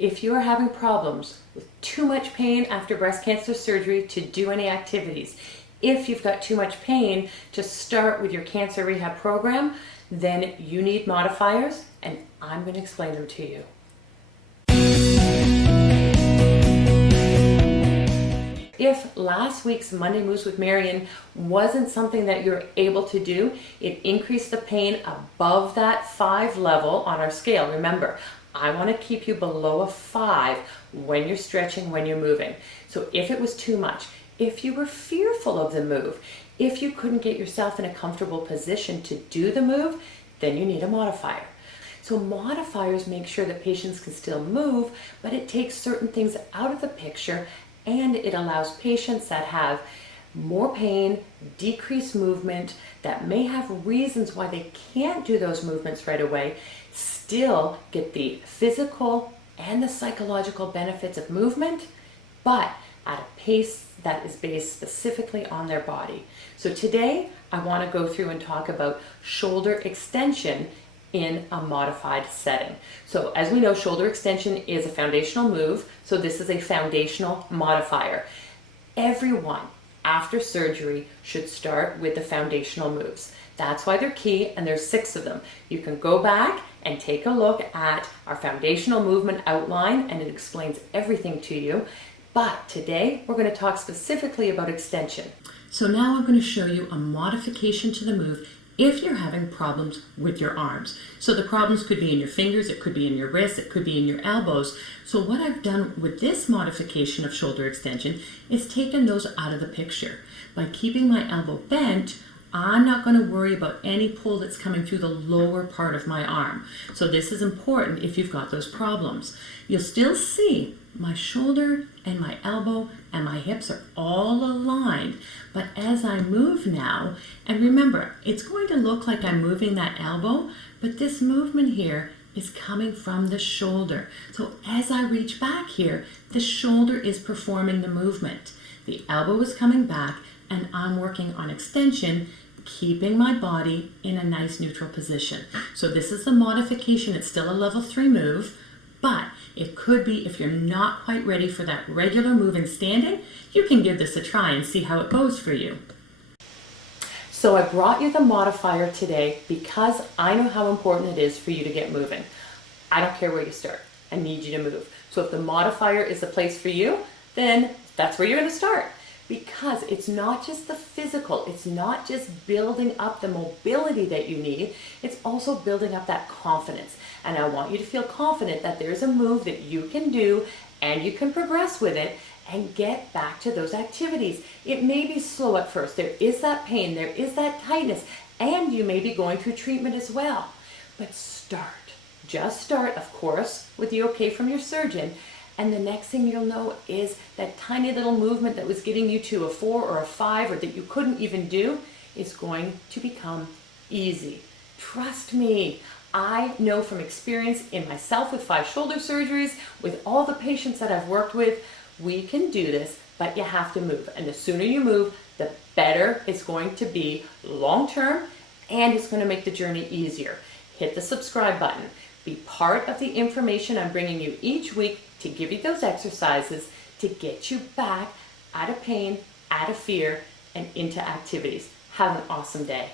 if you are having problems with too much pain after breast cancer surgery to do any activities, if you've got too much pain to start with your cancer rehab program, then you need modifiers, and I'm going to explain them to you. If last week's Monday Moves with Marion wasn't something that you're able to do, it increased the pain above that 5 level on our scale. Remember, I want to keep you below a 5 when you're stretching, when you're moving. So if it was too much, if you were fearful of the move, if you couldn't get yourself in a comfortable position to do the move, then you need a modifier. So modifiers make sure that patients can still move, but it takes certain things out of the picture, and it allows patients that have more pain, decreased movement, that may have reasons why they can't do those movements right away, still get the physical and the psychological benefits of movement, but at a pace that is based specifically on their body. So today I want to go through and talk about shoulder extension in a modified setting. So as we know, shoulder extension is a foundational move, so this is a foundational modifier. Everyone after surgery should start with the foundational moves. That's why they're key, and there's 6 of them. You can go back and take a look at our foundational movement outline, and it explains everything to you. But today we're going to talk specifically about extension. So now I'm going to show you a modification to the move if you're having problems with your arms. So the problems could be in your fingers, it could be in your wrists, it could be in your elbows. So what I've done with this modification of shoulder extension is taken those out of the picture. By keeping my elbow bent, I'm not going to worry about any pull that's coming through the lower part of my arm. So this is important if you've got those problems. You'll still see my shoulder and my elbow and my hips are all aligned. But as I move now, and remember, it's going to look like I'm moving that elbow, but this movement here is coming from the shoulder. So as I reach back here, the shoulder is performing the movement. The elbow is coming back, and I'm working on extension, keeping my body in a nice neutral position. So this is the modification. It's still a level 3 move, but it could be, if you're not quite ready for that regular move in standing, you can give this a try and see how it goes for you. So I brought you the modifier today because I know how important it is for you to get moving. I don't care where you start. I need you to move. So if the modifier is the place for you, then that's where you're going to start. Because it's not just the physical, it's not just building up the mobility that you need, it's also building up that confidence. And I want you to feel confident that there's a move that you can do and you can progress with it and get back to those activities. It may be slow at first, there is that pain, there is that tightness, and you may be going through treatment as well. But start, just start, of course, with the okay from your surgeon. And the next thing you'll know is that tiny little movement that was getting you to a 4 or a 5 or that you couldn't even do is going to become easy. Trust me, I know from experience in myself with 5 shoulder surgeries, with all the patients that I've worked with, we can do this, but you have to move. And the sooner you move, the better it's going to be long term, and it's going to make the journey easier. Hit the subscribe button. Be part of the information I'm bringing you each week to give you those exercises to get you back out of pain, out of fear, and into activities. Have an awesome day.